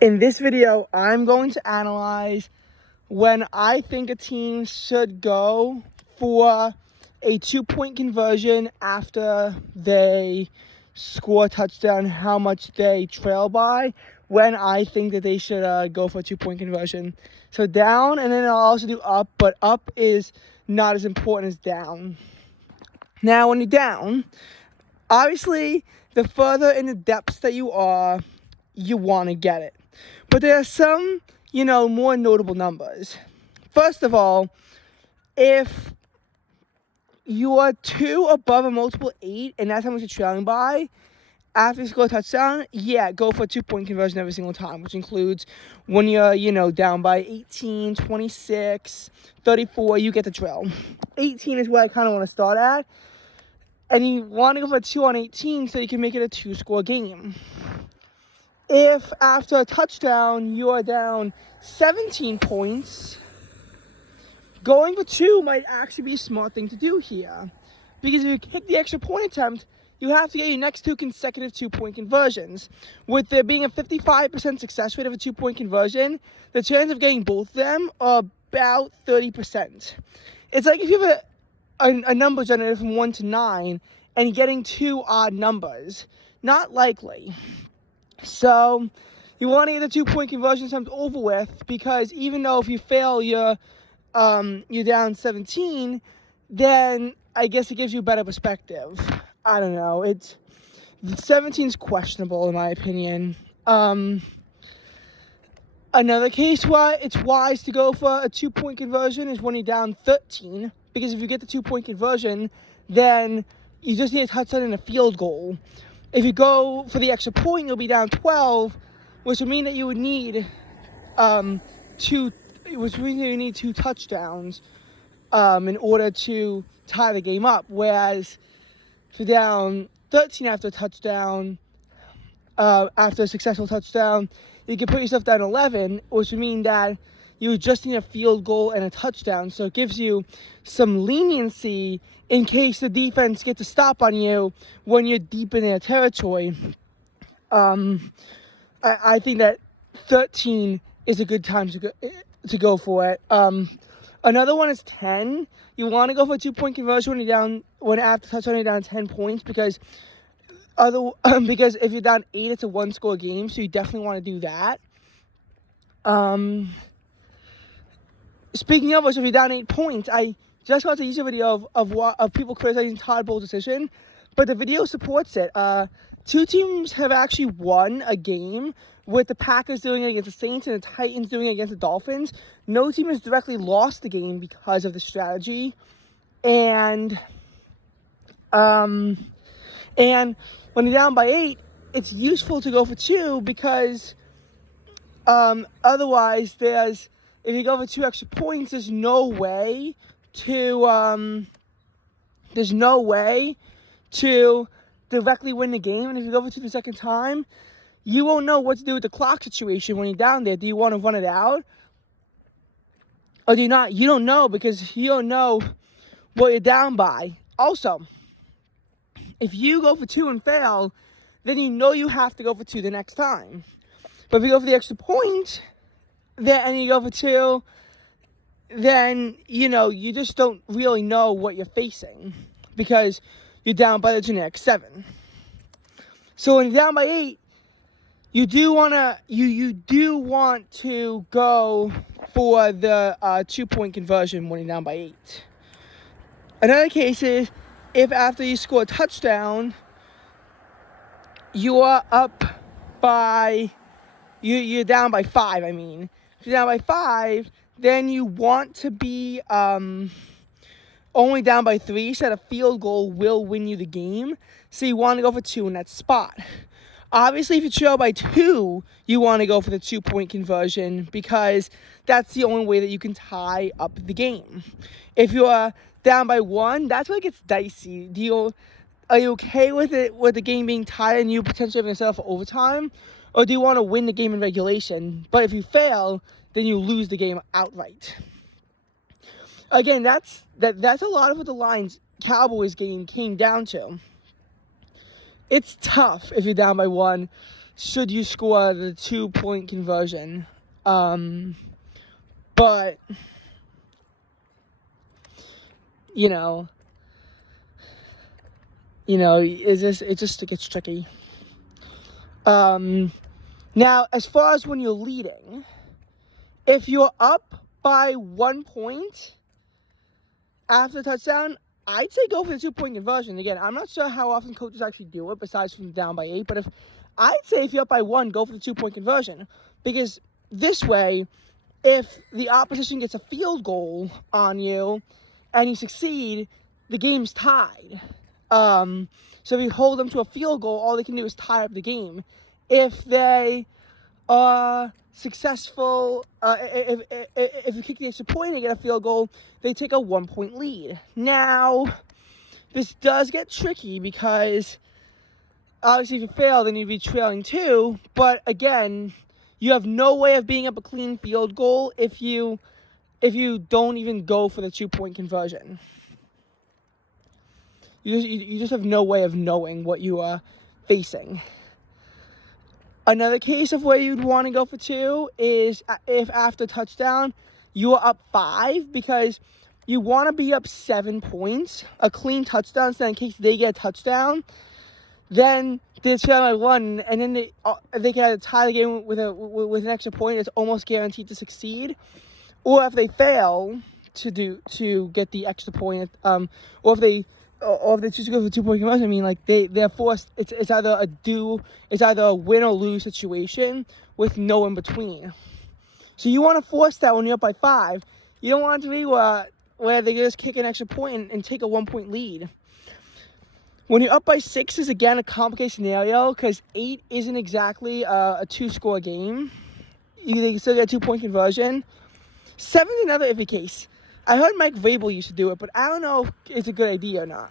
In this video, I'm going to analyze when I think a team should go for a 2-point conversion after they score a touchdown, how much they trail by, when I think that they should go for a 2-point conversion. So down, and then I'll also do up, but up is not as important as down. Now, when you're down, obviously, the further in the depths that you are, you want to get it. But there are some, more notable numbers. First of all, if you are 2 above a multiple 8, and that's how much you're trailing by, after you score a touchdown, go for a 2-point conversion every single time, which includes when you're, down by 18, 26, 34, you get the drill. 18 is where I kind of want to start at. And you want to go for 2 on 18 so you can make it a 2-score game. If after a touchdown you are down 17 points, going for 2 might actually be a smart thing to do here. Because if you kick the extra point attempt, you have to get your next 2 consecutive 2-point conversions. With there being a 55% success rate of a 2-point conversion, the chance of getting both of them are about 30%. It's like if you have a number generator from 1 to 9 and getting 2 odd numbers. Not likely. So you want to get the 2-point conversion attempt over with, because even though if you fail you're down 17, then I guess it gives you a better perspective. I don't know. 17's questionable in my opinion. Another case where it's wise to go for a 2-point conversion is when you're down 13, because if you get the 2-point conversion, then you just need a touchdown and a field goal. If you go for the extra point, you'll be down 12, which would mean that you would need 2 touchdowns in order to tie the game up. Whereas if you're down 13 after a touchdown, after a successful touchdown, you can put yourself down 11, which would mean that you just need a field goal and a touchdown. So it gives you some leniency in case the defense gets a stop on you when you're deep in their territory. I think that 13 is a good time to go for it. Another one is 10. You want to go for a 2-point conversion when after touchdown you're down 10 points, because if you're down 8, it's a 1-score game, so you definitely want to do that. Speaking of which, if you're down 8 points, I just watched a YouTube video of people criticizing Todd Bowles' decision, but the video supports it. 2 teams have actually won a game, with the Packers doing it against the Saints and the Titans doing it against the Dolphins. No team has directly lost the game because of the strategy. And when you're down by 8, it's useful to go for 2, because otherwise if you go for 2 extra points, there's no way to directly win the game. And if you go for 2 the second time, you won't know what to do with the clock situation when you're down there. Do you want to run it out, or do you not? You don't know, because you don't know what you're down by. Also, if you go for 2 and fail, then you know you have to go for 2 the next time. But if you go for the extra point, and you go for 2, then, you just don't really know what you're facing, because you're down by the generic 7. So when you're down by 8, you do want to go for the 2-point conversion when you're down by 8. Another case is if after you score a touchdown, you are up by you're down by 5. I mean, if you're down by 5, then you want to be only down by 3, so that a field goal will win you the game. So you want to go for 2 in that spot. Obviously, if you trail by 2, you want to go for the 2-point conversion, because that's the only way that you can tie up the game. If you are down by 1, that's where it gets dicey. Are you okay with the game being tied and you potentially having to settle for overtime? Or do you want to win the game in regulation? But if you fail, then you lose the game outright. Again, that's a lot of what the Lions Cowboys game came down to. It's tough if you're down by 1 should you score the 2-point conversion. But, you know, it just gets tricky. Now, as far as when you're leading, if you're up by 1 point after the touchdown, I'd say go for the 2-point conversion. Again, I'm not sure how often coaches actually do it besides from down by 8, but I'd say if you're up by 1, go for the 2-point conversion. Because this way, if the opposition gets a field goal on you and you succeed, the game's tied. So if you hold them to a field goal, all they can do is tie up the game. If they are successful, if you kick the extra point and get a field goal, they take a 1-point lead. Now, this does get tricky because obviously if you fail, then you'd be trailing 2. But again, you have no way of being up a clean field goal if you don't even go for the 2-point conversion. You just have no way of knowing what you are facing. Another case of where you'd want to go for 2 is if after touchdown you are up 5, because you want to be up 7 points, a clean touchdown, so in case they get a touchdown, then they trail by 1, and then they can either tie the game with an extra point that's almost guaranteed to succeed, or if they fail to get the extra point, or if they choose to go for 2-point conversion, I mean, like they're forced. It's either a win or lose situation with no in between. So you want to force that when you're up by 5. You don't want it to be where they just kick an extra point and take a 1-point lead. When you're up by 6 is again a complicated scenario because 8 isn't exactly a 2-score game. You can still get a 2-point conversion. 7 is another iffy case. I heard Mike Vrabel used to do it, but I don't know if it's a good idea or not.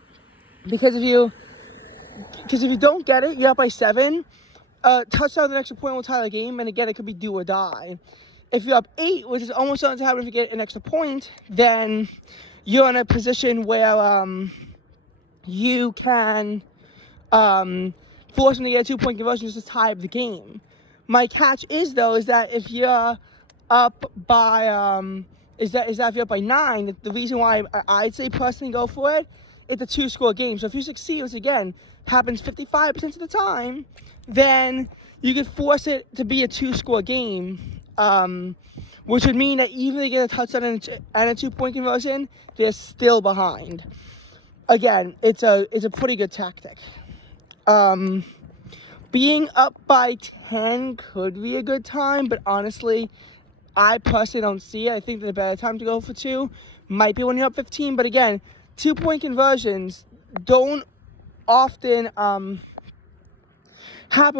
Because if you don't get it, you're up by 7. Touchdown, the extra point will tie the game, and again, it could be do or die. If you're up 8, which is almost something to happen if you get an extra point, then you're in a position where you can force them to get a 2-point conversion just to tie up the game. My catch is that if you're up by if you're up by 9, the reason why I'd say personally go for it, it's a 2-score game. So if you succeed, which again happens 55% of the time, then you could force it to be a 2-score game, which would mean that even if they get a touchdown and a 2-point conversion, they're still behind. Again, it's a pretty good tactic. Being up by 10 could be a good time, but honestly, I personally don't see it. I think that a better time to go for 2 might be when you're up 15. But again, 2-point conversions don't often happen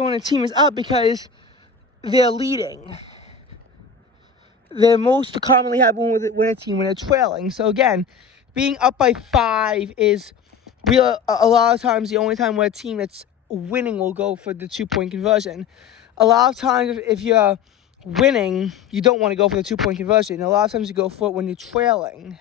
when a team is up because they're leading. They most commonly happen when they're trailing. So again, being up by 5 is a lot of times the only time where a team that's winning will go for the 2-point conversion. A lot of times if you're winning, you don't want to go for the 2-point conversion. A lot of times you go for it when you're trailing.